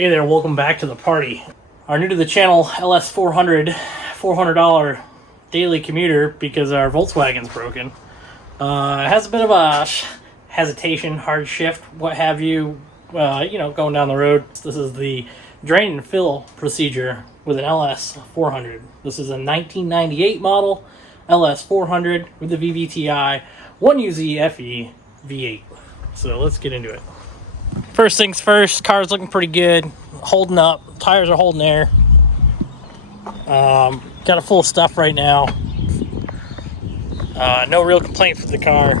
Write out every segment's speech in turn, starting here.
Hey there, welcome back to the party. Our new to the channel LS400, $400 daily commuter because our Volkswagen's broken. It has a bit of a hesitation, hard shift, what have you, going down the road. This is the drain and fill procedure with an LS400. This is a 1998 model LS400 with the VVTi 1UZ FE V8. So let's get into it. First things first, car's looking pretty good, holding up, tires are holding air. Got it full of stuff right now. No real complaints with the car.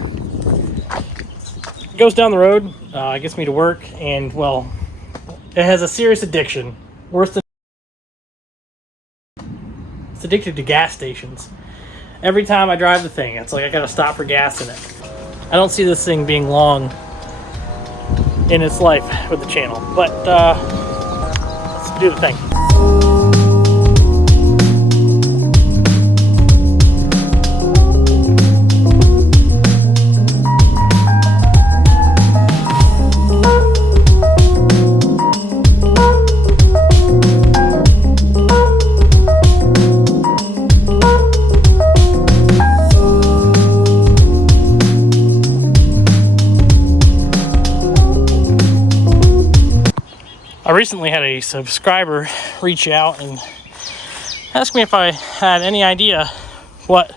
Goes down the road, gets me to work, and well, it has a serious addiction. Worse than it's addicted to gas stations. Every time I drive the thing, it's like I gotta stop for gas in it. I don't see this thing being long in its life with the channel, but let's do the thing. I recently had a subscriber reach out and ask me if I had any idea what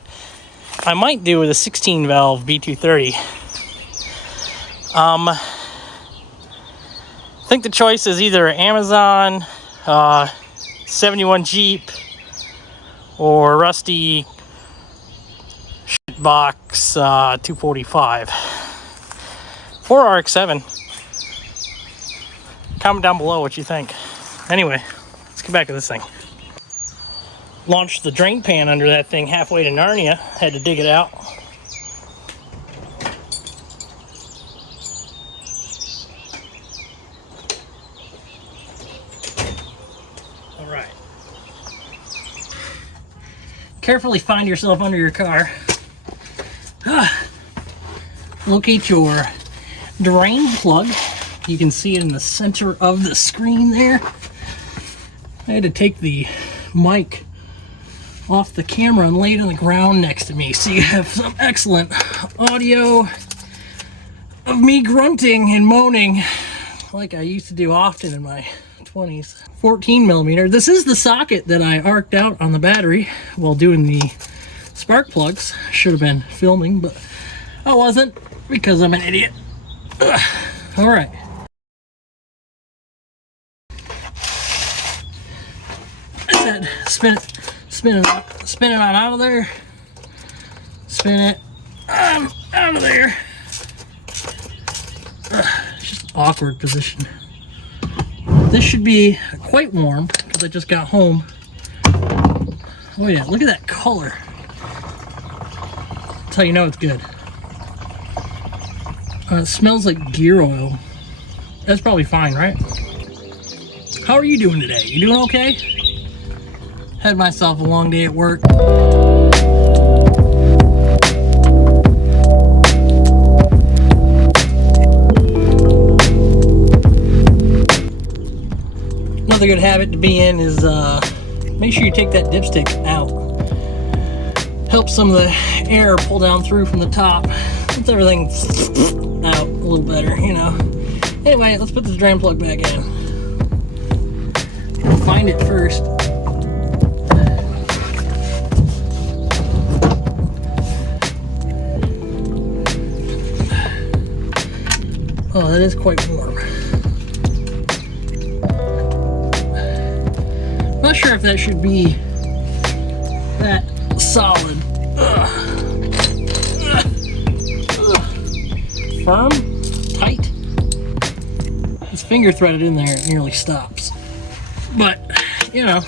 I might do with a 16 valve B230. I think the choice is either Amazon, 71 Jeep, or rusty box 245 or RX-7. Comment down below what you think. Anyway, let's get back to this thing. Launched the drain pan under that thing halfway to Narnia. Had to dig it out. All right. Carefully find yourself under your car. Locate your drain plug. You can see it in the center of the screen there. I had to take the mic off the camera and lay it on the ground next to me so you have some excellent audio of me grunting and moaning like I used to do often in my 20s. 14 millimeter. This is the socket that I arced out on the battery while doing the spark plugs. Should have been filming, but I wasn't because I'm an idiot. All right. Spin it on out of there. Spin it out of there. Just awkward position. This should be quite warm because I just got home. Oh yeah, look at that color. That's how you know it's good. It smells like gear oil. That's probably fine, right? How are you doing today? You doing okay? Had myself a long day at work. Another good habit to be in is make sure you take that dipstick out. Helps some of the air pull down through from the top. Gets everything out a little better, you know. Anyway, let's put this drain plug back in. Find it first. Oh, that is quite warm. Not sure if that should be that solid. Firm? Tight? It's finger threaded in there, it nearly stops. But, you know,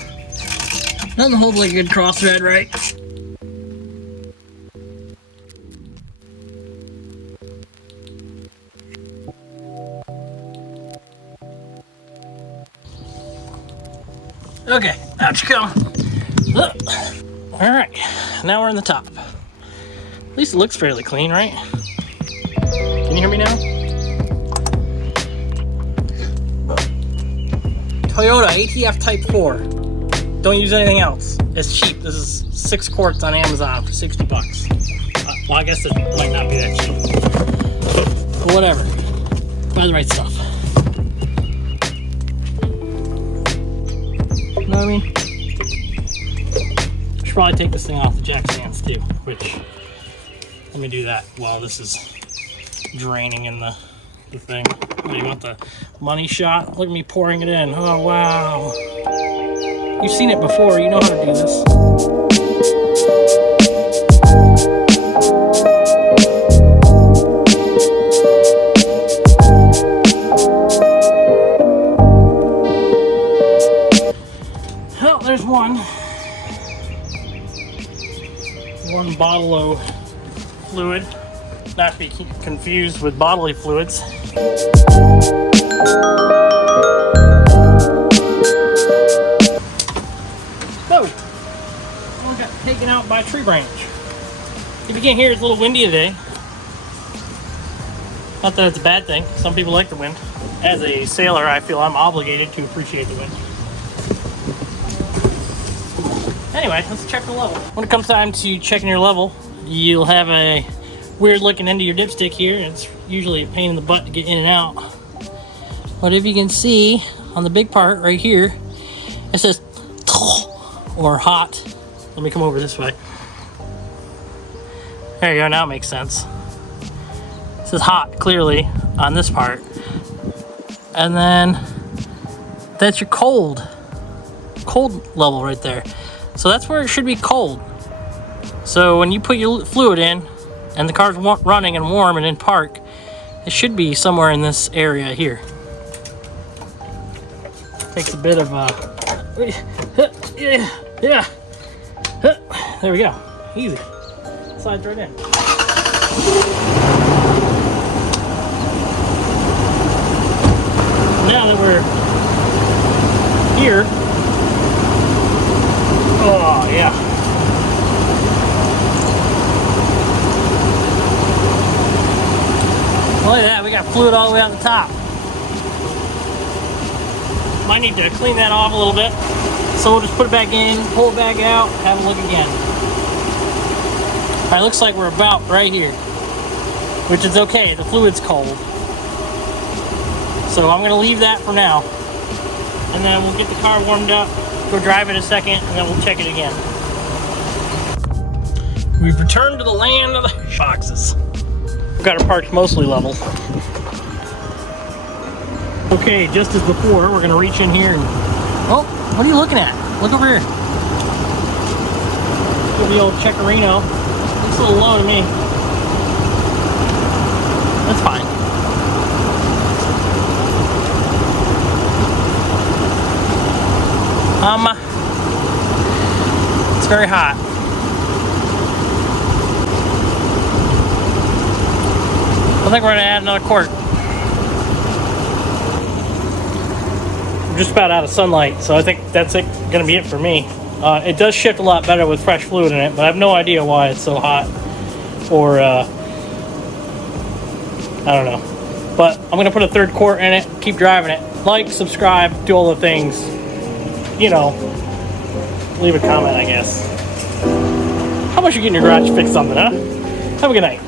nothing holds like a good cross thread, right? Okay, out you come. Alright, now we're in the top. At least it looks fairly clean, right? Can you hear me now? Toyota ATF Type 4. Don't use anything else. It's cheap. This is 6 quarts on Amazon for 60 bucks. Well, I guess it might not be that cheap. But whatever. Buy the right stuff. You know what I mean? I should probably take this thing off the jack stands too, which, let me do that while this is draining in the thing. Oh, you want the money shot? Look at me pouring it in. Oh, wow. You've seen it before. You know how to do this. Well, there's one bottle of fluid. Not to be confused with bodily fluids. So, one got taken out by a tree branch. If you can't hear, it's a little windy today. Not that it's a bad thing. Some people like the wind. As a sailor, I feel I'm obligated to appreciate the wind. Anyway, let's check the level. When it comes time to checking your level, you'll have a weird looking end of your dipstick here. It's usually a pain in the butt to get in and out. But if you can see on the big part right here, it says or hot. Let me come over this way. There you go, now it makes sense. It says hot clearly on this part. And then that's your cold level right there. So that's where it should be cold. So when you put your fluid in and the car's running and warm and in park, it should be somewhere in this area here. Takes a bit of yeah. There we go. Easy. Slides right in. Now that we're here, oh yeah. Look at that, we got fluid all the way on the top. Might need to clean that off a little bit. So we'll just put it back in, pull it back out, have a look again. Alright, looks like we're about right here. Which is okay, the fluid's cold. So I'm gonna leave that for now. And then we'll get the car warmed up, go drive it a second, and then we'll check it again. We've returned to the land of the boxes. We've got our parks mostly level. Okay, just as before, we're gonna reach in here and... Oh, what are you looking at? Look over here. Look at the old Checkerino. Looks a little low to me. That's fine. It's very hot. I think we're gonna add another quart. I'm just about out of sunlight, so I think that's gonna be it for me. It does shift a lot better with fresh fluid in it, but I have no idea why it's so hot. Or, I don't know. But I'm gonna put a third quart in it, keep driving it. Like, subscribe, do all the things. You know, leave a comment, I guess. How much you getting your garage fix something, huh? Have a good night.